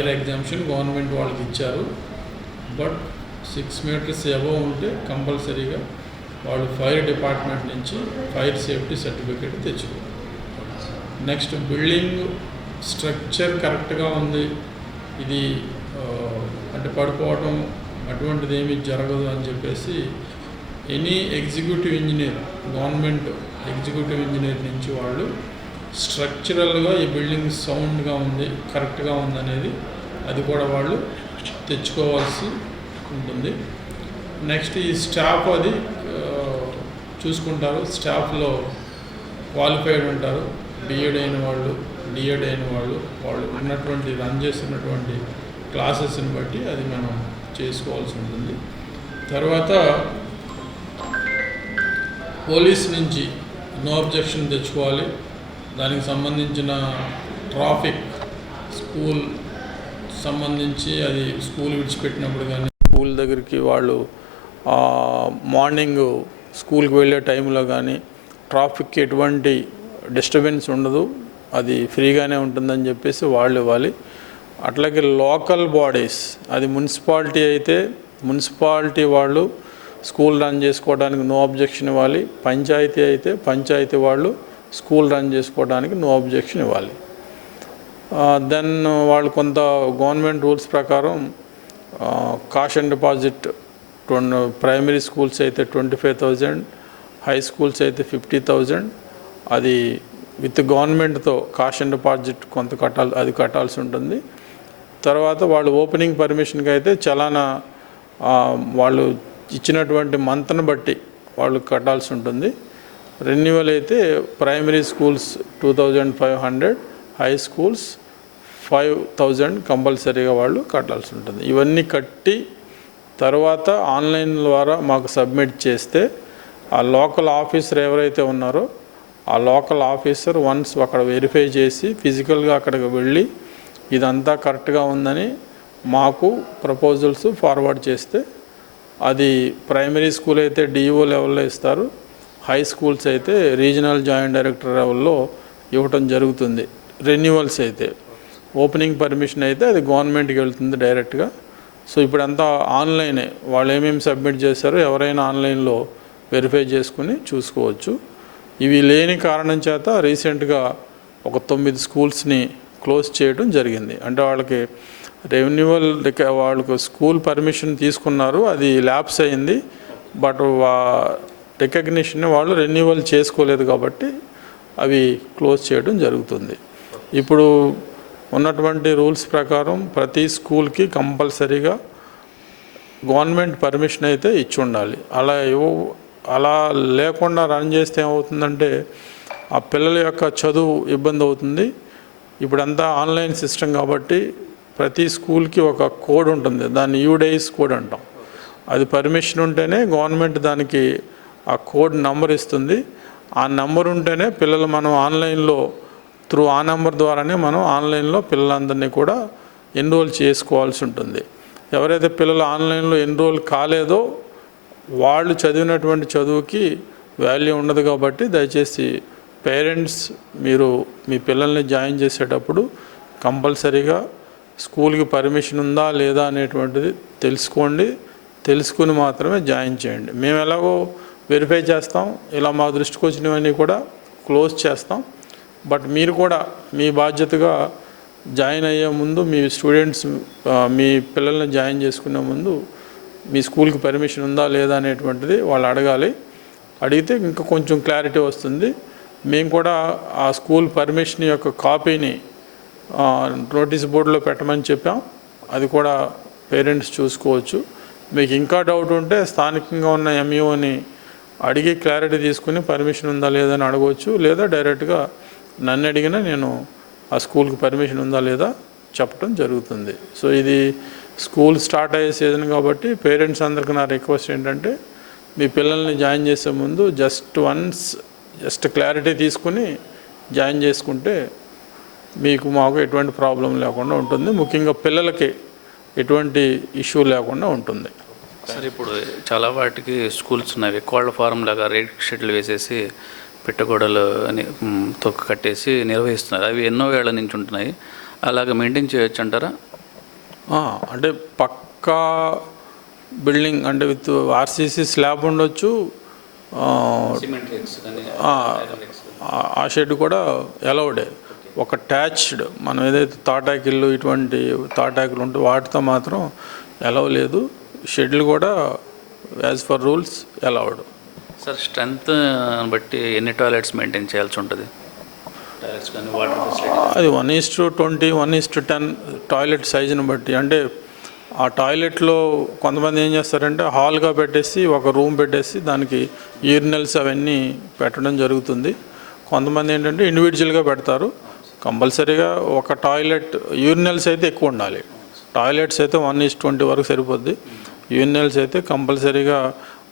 Fire exemption government వాళ్ళకి ఇచ్చారు. But 6 metres above ఉంటే కంపల్సరీగా వాళ్ళు ఫైర్ డిపార్ట్మెంట్ నుంచి ఫైర్ సేఫ్టీ సర్టిఫికేట్ తెచ్చుకోవాలి. నెక్స్ట్ బిల్డింగ్ స్ట్రక్చర్ కరెక్ట్గా ఉంది, ఇది అంటే పడిపోవడం అటువంటిది ఏమీ జరగదు అని చెప్పేసి any executive engineer, government executive engineer నుంచి వాళ్ళు స్ట్రక్చరల్గా ఈ బిల్డింగ్ సౌండ్గా ఉంది, కరెక్ట్గా ఉందనేది అది కూడా వాళ్ళు తెచ్చుకోవాల్సి ఉంటుంది. నెక్స్ట్ ఈ స్టాఫ్ అది చూసుకుంటారు. స్టాఫ్లో క్వాలిఫైడ్ ఉంటారు, బిఎడ్ అయిన వాళ్ళు, డిఎడ్ అయిన వాళ్ళు, వాళ్ళు ఉన్నటువంటి రన్ చేస్తున్నటువంటి క్లాసెస్ని బట్టి అది మనం చేసుకోవాల్సి ఉంటుంది. తర్వాత పోలీస్ నుంచి నో అబ్జెక్షన్ తెచ్చుకోవాలి. దానికి సంబంధించిన ట్రాఫిక్ స్కూల్ సంబంధించి అది స్కూల్ విడిచిపెట్టినప్పుడు కానీ స్కూల్ దగ్గరికి వాళ్ళు మార్నింగ్ స్కూల్కి వెళ్ళే టైంలో కానీ ట్రాఫిక్కి ఎటువంటి డిస్టర్బెన్స్ ఉండదు, అది ఫ్రీగానే ఉంటుందని చెప్పేసి వాళ్ళు ఇవ్వాలి. అట్లాగే లోకల్ బాడీస్, అది మున్సిపాలిటీ అయితే మున్సిపాలిటీ వాళ్ళు స్కూల్ రన్ చేసుకోవడానికి నో అబ్జెక్షన్ ఇవ్వాలి. పంచాయతీ అయితే పంచాయతీ వాళ్ళు స్కూల్ రన్ చేసుకోవడానికి నో అబ్జెక్షన్ ఇవ్వాలి. దెన్ వాళ్ళు కొంత గవర్నమెంట్ రూల్స్ ప్రకారం కాషన్ డిపాజిట్ ప్రైమరీ స్కూల్స్ అయితే 25,000, హై స్కూల్స్ అయితే 50,000, అది విత్ గవర్నమెంట్తో కాషన్ డిపాజిట్ కొంత కట్టాల్సి ఉంటుంది. తర్వాత వాళ్ళు ఓపెనింగ్ పర్మిషన్కి అయితే చలానా వాళ్ళు ఇచ్చినటువంటి మంత్ను బట్టి వాళ్ళు కట్టాల్సి ఉంటుంది. రెన్యువల్ అయితే ప్రైమరీ స్కూల్స్ 2,500, హై స్కూల్స్ 5,000 కంపల్సరీగా వాళ్ళు కట్టాల్సి ఉంటుంది. ఇవన్నీ కట్టి తర్వాత ఆన్లైన్ ద్వారా మాకు సబ్మిట్ చేస్తే ఆ లోకల్ ఆఫీసర్ ఎవరైతే ఉన్నారో ఆ లోకల్ ఆఫీసర్ వన్స్ అక్కడ వెరిఫై చేసి ఫిజికల్గా అక్కడికి వెళ్ళి ఇదంతా కరెక్ట్గా ఉందని మాకు ప్రపోజల్స్ ఫార్వర్డ్ చేస్తే అది ప్రైమరీ స్కూల్ అయితే డిఈఓ లెవెల్లో ఇస్తారు, హై స్కూల్స్ అయితే రీజనల్ జాయింట్ డైరెక్టర్ లెవెల్లో ఇవ్వటం జరుగుతుంది. రెన్యువల్స్ అయితే ఓపెనింగ్ పర్మిషన్ అయితే అది గవర్నమెంట్కి వెళ్తుంది డైరెక్ట్గా. సో ఇప్పుడంతా ఆన్లైనే, వాళ్ళు ఏమేమి సబ్మిట్ చేశారో ఎవరైనా ఆన్లైన్లో వెరిఫై చేసుకుని చూసుకోవచ్చు. ఇవి లేని కారణం చేత రీసెంట్గా ఒక 9 స్కూల్స్ని క్లోజ్ చేయడం జరిగింది. అంటే వాళ్ళకి రెన్యువల్ వాళ్ళకు స్కూల్ పర్మిషన్ తీసుకున్నారు, అది ల్యాప్స్ అయింది, బట్ రికగ్నిషన్ వాళ్ళు రెన్యువల్ చేసుకోలేదు కాబట్టి అవి క్లోజ్ చేయడం జరుగుతుంది. ఇప్పుడు ఉన్నటువంటి రూల్స్ ప్రకారం ప్రతి స్కూల్కి కంపల్సరీగా గవర్నమెంట్ పర్మిషన్ అయితే ఇచ్చి ఉండాలి. అలా లేకుండా రన్ చేస్తే ఏమవుతుందంటే ఆ పిల్లల యొక్క చదువు ఇబ్బంది అవుతుంది. ఇప్పుడంతా ఆన్లైన్ సిస్టమ్ కాబట్టి ప్రతి స్కూల్కి ఒక కోడ్ ఉంటుంది, దాన్ని యూడైస్ కోడ్ అంటాం. అది పర్మిషన్ ఉంటేనే గవర్నమెంట్ దానికి ఆ కోడ్ నెంబర్ ఇస్తుంది. ఆ నెంబర్ ఉంటేనే పిల్లలు మనం ఆన్లైన్లో ఆ నెంబర్ ద్వారానే మనం ఆన్లైన్లో పిల్లలందరినీ కూడా ఎన్రోల్ చేసుకోవాల్సి ఉంటుంది. ఎవరైతే పిల్లలు ఆన్లైన్లో ఎన్రోల్ కాలేదో వాళ్ళు చదివినటువంటి చదువుకి వాల్యూ ఉండదు. కాబట్టి దయచేసి పేరెంట్స్ మీరు మీ పిల్లల్ని జాయిన్ చేసేటప్పుడు కంపల్సరీగా స్కూల్కి పర్మిషన్ ఉందా లేదా అనేటువంటిది తెలుసుకుని మాత్రమే జాయిన్ చేయండి. మేము ఎలాగో వెరిఫై చేస్తాం, ఇలా మా దృష్టికి వచ్చినవన్నీ కూడా క్లోజ్ చేస్తాం. బట్ మీరు కూడా మీ బాధ్యతగా జాయిన్ అయ్యే ముందు మీ స్టూడెంట్స్ మీ పిల్లల్ని జాయిన్ చేసుకునే ముందు మీ స్కూల్కి పర్మిషన్ ఉందా లేదా అనేటువంటిది వాళ్ళు అడగాలి. అడిగితే ఇంకా కొంచెం క్లారిటీ వస్తుంది. మేము కూడా ఆ స్కూల్ పర్మిషన్ యొక్క కాపీని నోటీస్ బోర్డులో పెట్టమని చెప్పాం, అది కూడా పేరెంట్స్ చూసుకోవచ్చు. మీకు ఇంకా డౌట్ ఉంటే స్థానికంగా ఉన్న ఎంఈఓని అడిగి క్లారిటీ తీసుకుని పర్మిషన్ ఉందా లేదా అని అడగవచ్చు, లేదా డైరెక్ట్గా నన్ను అడిగినా నేను ఆ స్కూల్కి పర్మిషన్ ఉందా లేదా చెప్పడం జరుగుతుంది. సో ఇది స్కూల్ స్టార్ట్ అయ్యే సీజన్ కాబట్టి పేరెంట్స్ అందరికీ నా రిక్వెస్ట్ ఏంటంటే మీ పిల్లల్ని జాయిన్ చేసే ముందు జస్ట్ క్లారిటీ తీసుకుని జాయిన్ చేసుకుంటే మాకు ఎటువంటి ప్రాబ్లం లేకుండా ఉంటుంది. ముఖ్యంగా పిల్లలకి ఎటువంటి ఇష్యూ లేకుండా ఉంటుంది. సార్ ఇప్పుడు చాలా వాటికి స్కూల్స్ ఉన్నాయి, కోళ్ల ఫారం లాగా రేట్ షెడ్లు వేసేసి పెట్టగోడలు అని తొక్క కట్టేసి నిర్వహిస్తున్నారు. అవి ఎన్నో ఏళ్ల నుంచి ఉంటున్నాయి. అలాగే మెయింటైన్ చేయొచ్చు అంటారా? అంటే పక్కా బిల్డింగ్ అంటే విత్ ఆర్సీసీ స్లాబ్ ఉండొచ్చు, ఆ షెడ్ కూడా అలౌడే. ఒక అటాచ్డ్ మనం ఏదైతే తాటాకిళ్ళు ఇటువంటి తాటాకులు ఉంటే వాటితో మాత్రం అలౌ లేదు. షెడ్లు కూడా as per rules allowed. Sir strength బట్టి ఎన్ని టాయిలెట్స్ మెయింటైన్ చేయాల్సి ఉంటుంది? టాయిలెట్స్ కానీ వాటర్ ఫెసిలిటీ అది 1:20, 1:10 టాయిలెట్ సైజుని బట్టి. అంటే ఆ టాయిలెట్లో కొంతమంది ఏం చేస్తారంటే హాల్గా పెట్టేసి ఒక రూమ్ పెట్టేసి దానికి యూరినల్స్ అవన్నీ పెట్టడం జరుగుతుంది. కొంతమంది ఏంటంటే ఇండివిజువల్గా పెడతారు. కంపల్సరీగా ఒక టాయిలెట్ యూరినల్స్ అయితే ఎక్కువ ఉండాలి. టాయిలెట్స్ అయితే 1:20 వరకు సరిపోద్ది. యూరినల్స్ అయితే కంపల్సరీగా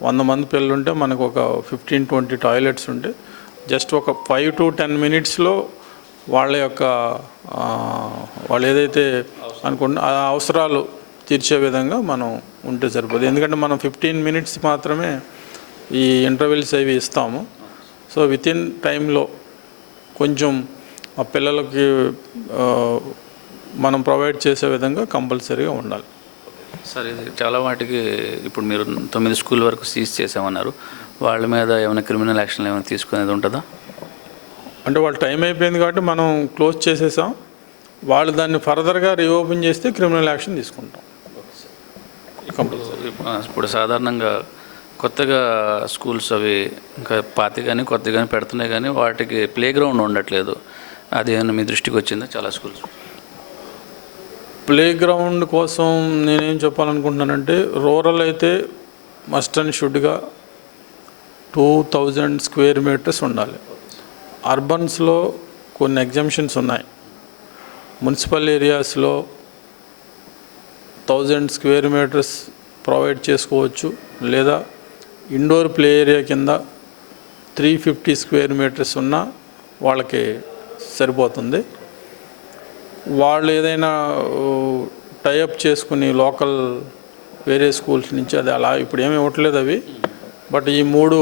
100 మంది పిల్లలు ఉంటే మనకు ఒక 15-20 టాయిలెట్స్ ఉంటే జస్ట్ ఒక 5 to 10 మినిట్స్లో వాళ్ళ యొక్క వాళ్ళు ఏదైతే అనుకుంటే ఆ అవసరాలు తీర్చే విధంగా మనం ఉంటే సరిపోదు. ఎందుకంటే మనం 15 మినిట్స్ మాత్రమే ఈ ఇంటర్వెల్స్ అవి ఇస్తాము. సో వితిన్ టైంలో కొంచెం ఆ పిల్లలకి మనం ప్రొవైడ్ చేసే విధంగా కంపల్సరీగా ఉండాలి. సార్ ఇది చాలా వాటికి ఇప్పుడు మీరు 9 స్కూల్ వరకు సీజ్ చేసామన్నారు. వాళ్ళ మీద ఏమైనా క్రిమినల్ యాక్షన్ ఏమైనా తీసుకునేది ఉంటుందా? అంటే వాళ్ళ టైం అయిపోయింది కాబట్టి మనం క్లోజ్ చేసేసాం. వాళ్ళు దాన్ని ఫర్దర్గా రీఓపెన్ చేస్తే క్రిమినల్ యాక్షన్ తీసుకుంటాం. ఇప్పుడు సాధారణంగా కొత్తగా స్కూల్స్ అవి ఇంకా పాతి కానీ కొత్త కానీ పెడుతున్నాయి, కానీ వాటికి ప్లే గ్రౌండ్ ఉండట్లేదు. అది ఏమైనా మీ దృష్టికి వచ్చిందా? చాలా స్కూల్స్ ప్లే గ్రౌండ్ కోసం నేనేం చెప్పాలనుకుంటున్నానంటే రూరల్ అయితే మస్ట్ అండ్ షుడ్గా 2000 స్క్వేర్ మీటర్స్ ఉండాలి. అర్బన్స్లో కొన్ని ఎగ్జంప్షన్స్ ఉన్నాయి. మున్సిపల్ ఏరియాస్లో 1000 స్క్వేర్ మీటర్స్ ప్రొవైడ్ చేసుకోవచ్చు, లేదా ఇండోర్ ప్లే ఏరియా కింద 350 స్క్వేర్ మీటర్స్ ఉన్నా వాళ్ళకి సరిపోతుంది. వాళ్ళు ఏదైనా టైఅప్ చేసుకుని లోకల్ వేరే స్కూల్స్ నుంచి అది అలా ఇప్పుడు ఏమీ ఇవ్వట్లేదు అవి. బట్ ఈ 3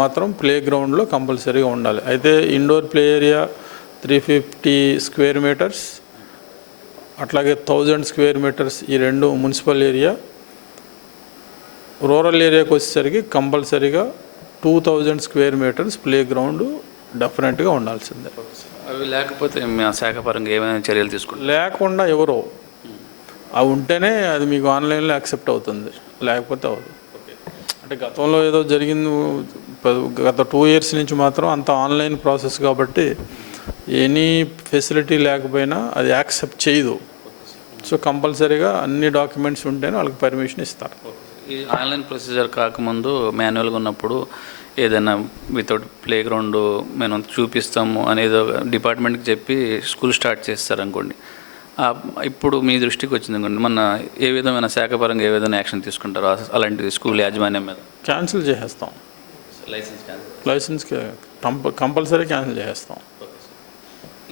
మాత్రం ప్లే గ్రౌండ్లో కంపల్సరీగా ఉండాలి. అయితే indoor play area 350 square metres, అట్లాగే 1000 స్క్వేర్ మీటర్స్ ఈ 2 మున్సిపల్ ఏరియా. రూరల్ ఏరియాకి వచ్చేసరికి కంపల్సరీగా 2000 స్క్వేర్ మీటర్స్ ప్లే గ్రౌండ్ డెఫినెట్గా ఉండాల్సిందే. అవి లేకపోతే శాఖపరంగా ఏమైనా చర్యలు తీసుకుంటారు? లేకుండా ఎవరో అవి ఉంటేనే అది మీకు ఆన్లైన్లో యాక్సెప్ట్ అవుతుంది, లేకపోతే అవ్వదు. అంటే గతంలో ఏదో జరిగింది, గత 2 years నుంచి మాత్రం అంత ఆన్లైన్ ప్రాసెస్ కాబట్టి ఎనీ ఫెసిలిటీ లేకపోయినా అది యాక్సెప్ట్ చేయదు. సో కంపల్సరీగా అన్ని డాక్యుమెంట్స్ ఉంటేనే వాళ్ళకి పర్మిషన్ ఇస్తారు. ఈ ఆన్లైన్ ప్రొసీజర్ కాకముందు మాన్యువల్గా ఉన్నప్పుడు ఏదైనా వితౌట్ ప్లే గ్రౌండ్ మేము చూపిస్తాము అనేది డిపార్ట్మెంట్కి చెప్పి స్కూల్ స్టార్ట్ చేస్తారనుకోండి. ఇప్పుడు మీ దృష్టికి వచ్చింది అనుకోండి, మన ఏ విధమైన శాఖపరంగా ఏ విధమైన యాక్షన్ తీసుకుంటారో అలాంటిది స్కూల్ యాజమాన్యం మీద? క్యాన్సిల్ చేసేస్తాం. లైసెన్స్ కంపల్సరీ క్యాన్సిల్ చేసేస్తాం.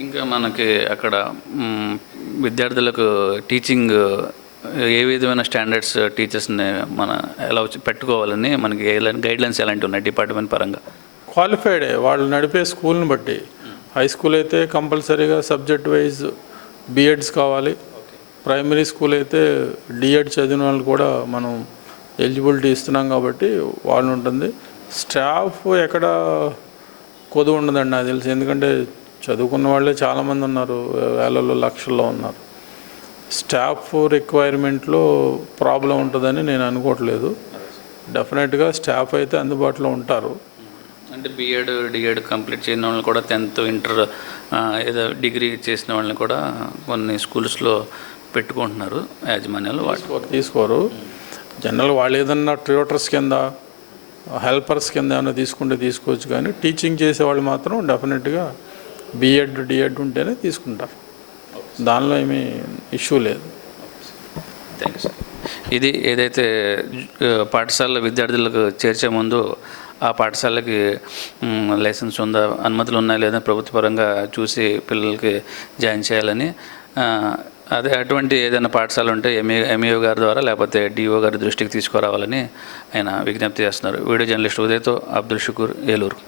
ఇంకా మనకి అక్కడ విద్యార్థులకు టీచింగ్ ఏ విధమైన స్టాండర్డ్స్ టీచర్స్ని మన ఎలా పెట్టుకోవాలని మనకి గైడ్లైన్స్ ఎలాంటివి ఉన్నాయి డిపార్ట్మెంట్ పరంగా? క్వాలిఫైడే వాళ్ళు నడిపే స్కూల్ని బట్టి. హై స్కూల్ అయితే కంపల్సరీగా సబ్జెక్ట్ వైజ్ బిఎడ్స్ కావాలి. ప్రైమరీ స్కూల్ అయితే డిఎడ్ చదివిన వాళ్ళు కూడా మనం ఎలిజిబిలిటీ ఇస్తున్నాం కాబట్టి వాళ్ళు ఉంటుంది. స్టాఫ్ ఎక్కడ కొదువు ఉండదండి నాకు తెలిసి, ఎందుకంటే చదువుకున్న వాళ్ళే చాలామంది ఉన్నారు, వేలలో లక్షల్లో ఉన్నారు. స్టాఫ్ రిక్వైర్మెంట్లో ప్రాబ్లం ఉంటుందని నేను అనుకోవట్లేదు. డెఫినెట్గా స్టాఫ్ అయితే అందుబాటులో ఉంటారు. అంటే బీఎడ్ డిఎడ్ కంప్లీట్ చేసిన వాళ్ళని కూడా 10th ఇంటర్ ఏదో డిగ్రీ చేసిన వాళ్ళని కూడా కొన్ని స్కూల్స్లో పెట్టుకుంటున్నారు యాజమాన్యాలు. తీసుకోరు. జనరల్ వాళ్ళు ఏదన్నా ట్యూటర్స్ కింద హెల్పర్స్ కింద ఏమైనా తీసుకుంటే తీసుకోవచ్చు, కానీ టీచింగ్ చేసేవాళ్ళు మాత్రం డెఫినెట్గా బీఎడ్ డిఎడ్ ఉంటేనే తీసుకుంటారు. దానిలో ఏమీ ఇష్యూ లేదు. Thank you sir. ఇది ఏదైతే పాఠశాల విద్యార్థులకు చేర్చే ముందు ఆ పాఠశాలకి లైసెన్స్ ఉందా, అనుమతులు ఉన్నాయా లేదా ప్రభుత్వపరంగా చూసి పిల్లలకి జాయిన్ చేయాలని, అదే అటువంటి ఏదైనా పాఠశాల ఉంటే ఎంఈఓ గారి ద్వారా లేకపోతే డిఓ గారి దృష్టికి తీసుకురావాలని ఆయన విజ్ఞప్తి చేస్తున్నారు. వీడియో జర్నలిస్ట్ ఉదయ్తో అబ్దుల్ షుకూర్, ఏలూరు.